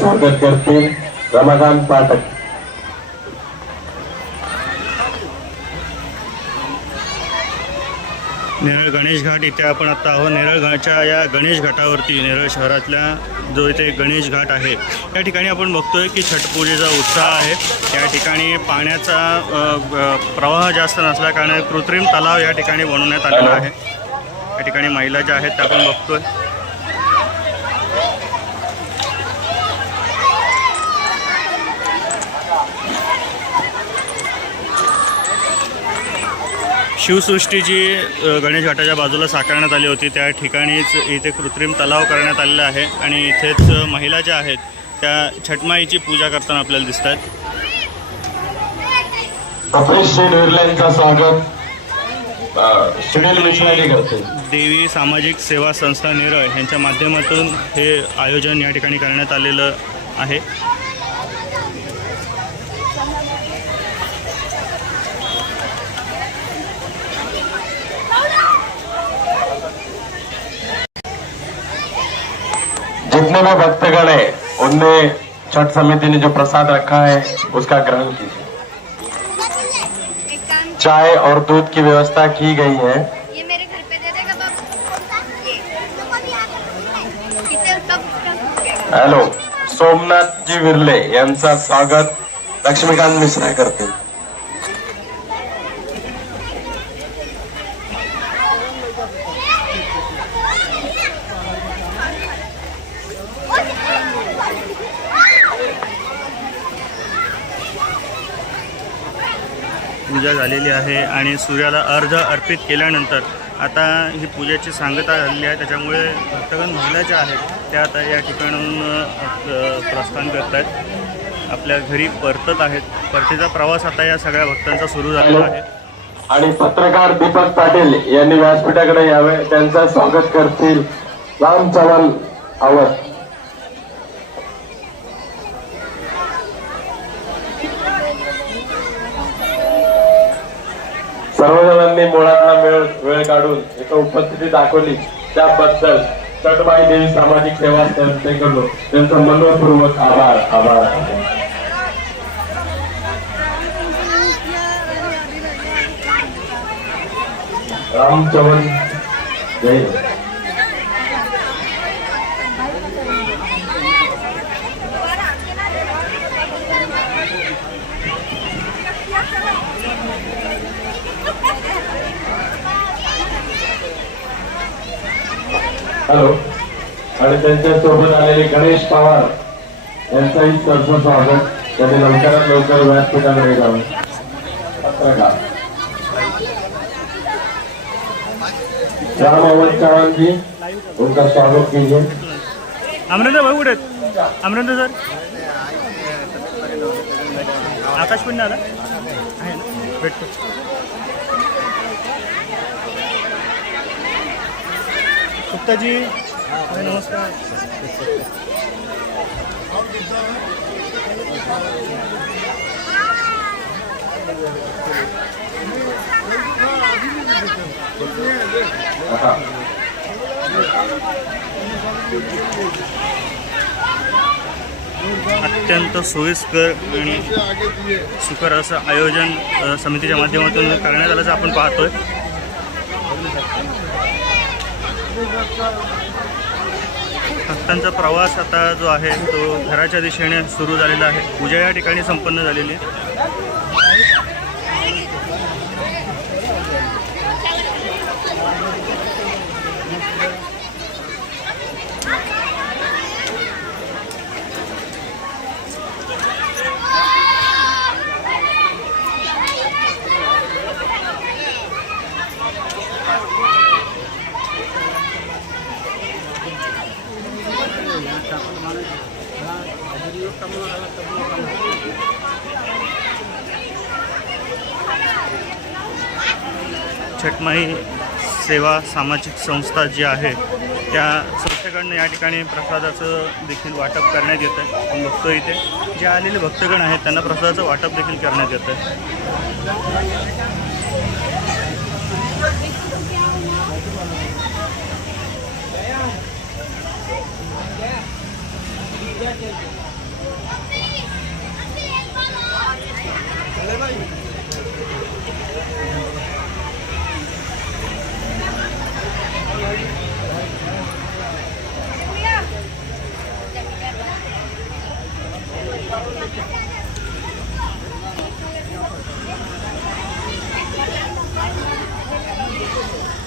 स्वागत करतील रमाकांत पाठक. नेरळ गणेश घाट इथे आपण आता आहोत. नेरळ घाटच्या या गणेश घाटावरती नेरळ शहरातल्या जो इथे गणेश घाट आहे या ठिकाणी आपण बघतोय की छटपूजेचा उत्साह आहे. या ठिकाणी पाण्याचा प्रवाह जास्त नसल्याकारणाने कृत्रिम तलाव या ठिकाणी बनवण्यात आलेला आहे. या ठिकाणी महिला ज्या आहेत त्या आपण बघतोय. शिवसृष्टी जी अ, गणेश घाटाच्या बाजूला साकारण्यात आली होती त्या ठिकाणीच इथे कृत्रिम तलाव करण्यात आलेला आहे आणि इथेच महिला ज्या आहेत त्या छटमाईची पूजा करताना आपल्याला दिसत आहेत देवी सामाजिक सेवा संस्था नेरळ यांच्या माध्यमातून हे आयोजन या ठिकाणी करण्यात आलेलं आहे. जितने भी भक्तगण है उनने छठ समिति ने जो प्रसाद रखा है उसका ग्रहण कीजिए। चाय और दूध की व्यवस्था की गई है। हॅलो सोमनाथ जी विर्ले यांचं स्वागत लक्ष्मीकांत मिश्रा करतील पूजा झालेली आहे आणि सूर्याला अर्ध अर्पित केल्यानंतर आता ही पूजेची सांगता झालेली आहे. त्याच्यामुळे भक्तगण महिला ज्या आहेत त्या आता या ठिकाणून अ, प्रस्थान करत आहेत आपल्या घरी परतत आहेत. परतीचा प्रवास आता या सगळ्या भक्तांचा सुरू झालेला आहे. आणि पत्रकार दीपक पाटील यांनी व्यासपीठाकडे यावे. त्यांचं स्वागत करतील. राम चव्हाण आवड सर्वजणांनी मुळातला वेळ काढून एक उपस्थिती दाखवली. त्याबद्दल चटबाई देवी सामाजिक सेवा संस्थेकडून त्यांचा मनपूर्वक आभार आभार. रामचवन राम चव्हाण. जय हॅलो. आणि त्यांच्यासोबत आलेले गणेश पवार यांचाही सरसं स्वागत. त्यांनी लवकरात लवकर व्यासपीठाकडे जावं. पत्रकार राम अवध चव्हाण जी उनका स्वागत कीजिए. अमरेंद्र भाऊ कुठे आहेत? अमरेंद्र सर? आकाश पण आला? आहे ना? भेटतो. गुप्ताजी जी नमस्कार. अत्यंत सोयीस्कर आणि सुकर असं आयोजन समितीच्या माध्यमातून करण्यात आल्याचं आपण पाहतोय. भक्तांचा प्रवास आता जो आहे तो घराच्या दिशेने सुरू झालेला आहे. पूजा या ठिकाणी संपन्न झालेली आहे. छटमाई सेवा सामाजिक संस्था जी आहे त्या संस्थेकडनं या ठिकाणी प्रसादाचं देखील वाटप करण्यात येतं आहे आपण बघतो इथे. जे आलेले भक्तगण आहेत त्यांना प्रसादाचं वाटप देखील करण्यात येतं आहे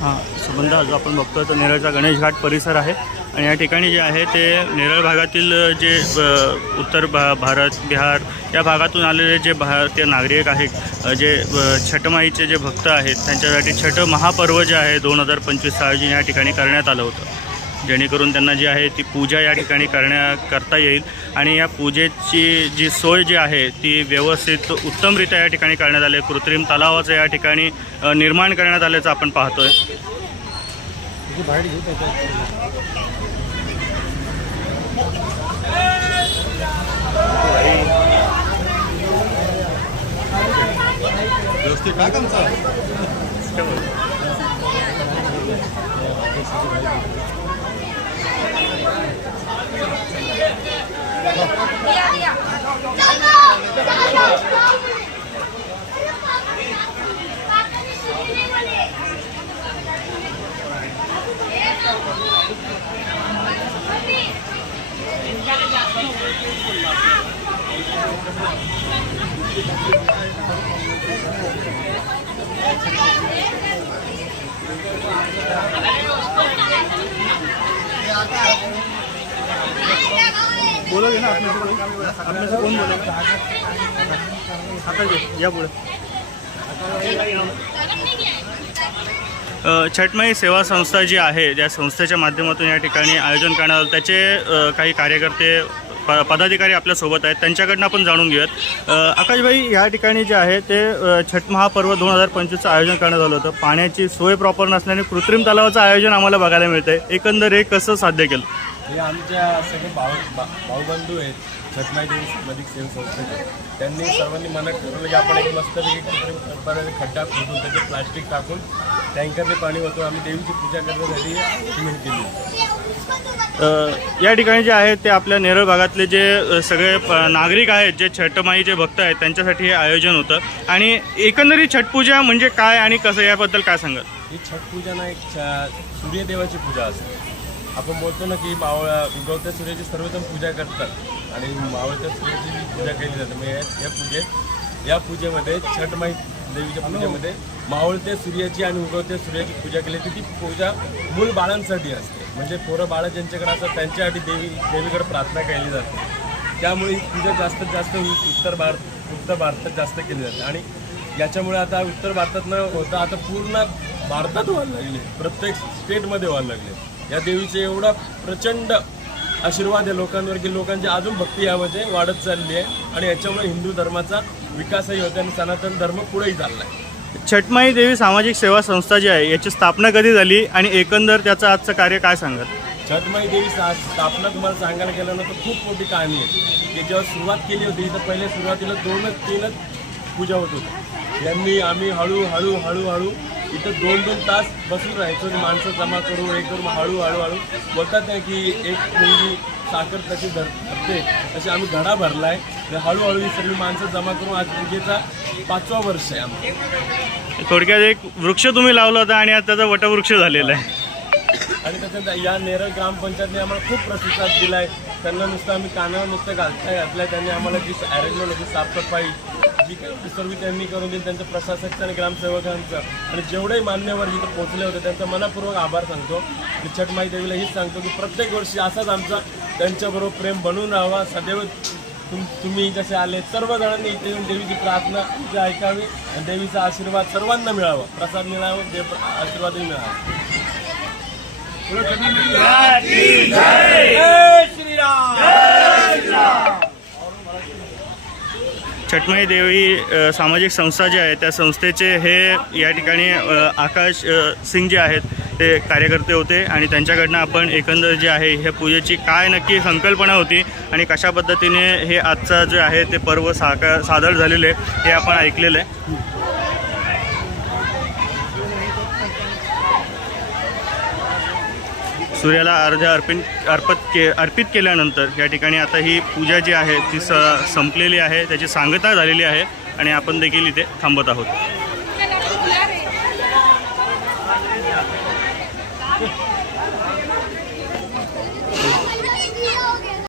हां संबंध आज आपण बघतोय तर नेरळचा गणेश घाट परिसर आहे. आणि या ठिकाणी जे आहे ते नेरळ भागातील जे उत्तर भा भारत बिहार या भागातून आलेले जे भारतीय नागरिक आहेत जे अ, छटमाईचे जे भक्त आहेत त्यांच्यासाठी छठ महापर्व जे आहे दोन हजार पंचवीस आयोजन या ठिकाणी करण्यात आलं होतं. जेणेकरून त्यांना जी आहे ती पूजा या ठिकाणी करण्या करता येईल. आणि या पूजेची जी सोय जी आहे ती व्यवस्थित उत्तमरित्या या ठिकाणी करण्यात आली. आहे. कृत्रिम तलावाचं या ठिकाणी निर्माण करण्यात आल्याचं आपण पाहतो आहे पाहतोय बोलोगे ना आपने से आपने से कौन बोलेगा आता या पुढे. अ, सेवा संस्था जी आहे त्या संस्थेच्या माध्यमातून या ठिकाणी आयोजन करण्यात आलं. त्याचे काही कार्यकर्ते प पदाधिकारी आपल्यासोबत आहेत. त्यांच्याकडनं आपण जाणून घेऊयात. आकाशभाई ह्या ठिकाणी जे आहे ते छठ महापर्व दोन हजार पंचवीसचं आयोजन करण्यात आलं होतं. पाण्याची सोय प्रॉपर नसल्याने कृत्रिम तलावाचं आयोजन आम्हाला बघायला मिळतं आहे एकंदर हे कसं साध्य केलं? हे आमच्या सगळे भाऊ भा- भाऊबंधू आहेत. देवी सामाजिक सेवा संस्थेचे त्यांनी सर्वांनी मनात ठरवलं की आपण एक मस्तपैकी प्रकारे खड्डा खोदून त्याचे प्लास्टिक टाकून टँकरने पाणी होतो आम्ही देवीची पूजा करण्यासाठी सिमेंट केली. या ठिकाणी जे आहे ते आपल्या नेरळ भागातले जे सगळे नागरिक आहेत जे छटमाईचे भक्त आहेत त्यांच्यासाठी हे आयोजन होतं. आणि एकंदरीत छटपूजा म्हणजे काय आणि कसं? याबद्दल काय सांगाल? ही छठ पूजा ना एक सूर्यदेवाची पूजा असते. आपण बोलतो ना की मावळा उगवत्या सूर्याची सर्वजण पूजा करतात. आणि मावळत्या सूर्याची जी पूजा केली जाते. म्हणजे या- पूजेत या पूजेमध्ये छठ माई देवीच्या पूजेमध्ये मावळत्या सूर्याची आणि उगवत्या सूर्याची पूजा केली जाते. ती पूजा मूळ बाळांसाठी असते. म्हणजे पोरं बाळं ज्यांच्याकडे असतात त्यांच्यासाठी देवी देवीकडे प्रार्थना केली जाते. त्यामुळे ही पूजा जास्तीत जास्त उत्तर भारत उत्तर भारतात जास्त केली जाते. आणि याच्यामुळे आता उत्तर भारतात न होता आता पूर्ण भारतात व्हायला लागले. प्रत्येक स्टेटमध्ये व्हायला लागले. या देवीचे एवढा प्रचंड आशीर्वाद आहे लोकांवर की लोकांची अजून भक्ती यामध्ये वाढत चालली आहे आणि याच्यामुळे हिंदू धर्माचा विकासही होतो आणि सनातन धर्म पुढेही चालला आहे छटमाई देवी सामाजिक सेवा संस्था जी आहे याची स्थापना कधी झाली आणि एकंदर त्याचं आजचं कार्य काय सांगाल छठमाई देवी सा- स्थापना तुम्हाला सांगायला गेलं ना तर खूप मोठी कहाणी आहे. की जेव्हा सुरुवात केली होती तर पहिले सुरुवातीला दोनच तीनच पूजा होत होती. यांनी आम्ही हळू हळू हळू हळू इथं दोन दोन तास बसून राहायचो आणि माणसं जमा करू हे करू मग हळू हळू हळू बोलतात ना की एक मुलगी साखर तशी धर धरते. तशी आम्ही घडा भरलाय. आणि हळूहळू ही सगळी माणसं जमा करून आज पूजेचा पाचवा वर्ष आहे आमचं. थोडक्यात एक वृक्ष तुम्ही लावला होता आणि आता त्याचा वटवृक्ष झालेला आहे. आणि त्याच्यात या नेरळ ग्रामपंचायतने आम्हाला खूप प्रतिसाद दिलाय. त्यांना नुसतं आम्ही कानावर नुसतं घालताय घातलाय. त्यांनी आम्हाला जी अरेंजमेंट होती साफसफाई जी ती सर्व त्यांनी करून दिली त्यांच्या प्रशासकचं आणि ग्रामसेवकांचं. आणि जेवढे मान्यवर जिथं पोहोचले होते त्यांचा मनापूर्वक आभार सांगतो. आणि छठमाई देवीला हेच सांगतो की प्रत्येक वर्षी असाच आमचा त्यांच्याबरोबर प्रेम बनून राहावा. सदैव तुम तुम्ही जसे आले सर्व जणांनी इथे येऊन देवीची प्रार्थना पूजा ऐकावी आणि देवीचा आशीर्वाद सर्वांना मिळावा. प्रसाद मिळावा देव आशीर्वादही मिळावा. छटमाई देवी सामाजिक संस्था जी आहे त्या संस्थेचे हे या ठिकाणी आकाश सिंग जे आहेत ते कार्यकर्ते होते आणि त्यांच्याकडनं आपण एकंदर जे आहे ह्या पूजेची काय नक्की संकल्पना होती आणि कशा पद्धतीने हे आजचा जे आहे ते पर्व साकार सादर झालेले हे आपण ऐकलेलं आहे. सूर्याला अर्ध्या अर्पित अर्पत के अर्पित केल्यानंतर या ठिकाणी आता ही पूजा जी आहे ती स संपलेली आहे त्याची सांगता झालेली आहे आणि आपण देखील इथे थांबत आहोत.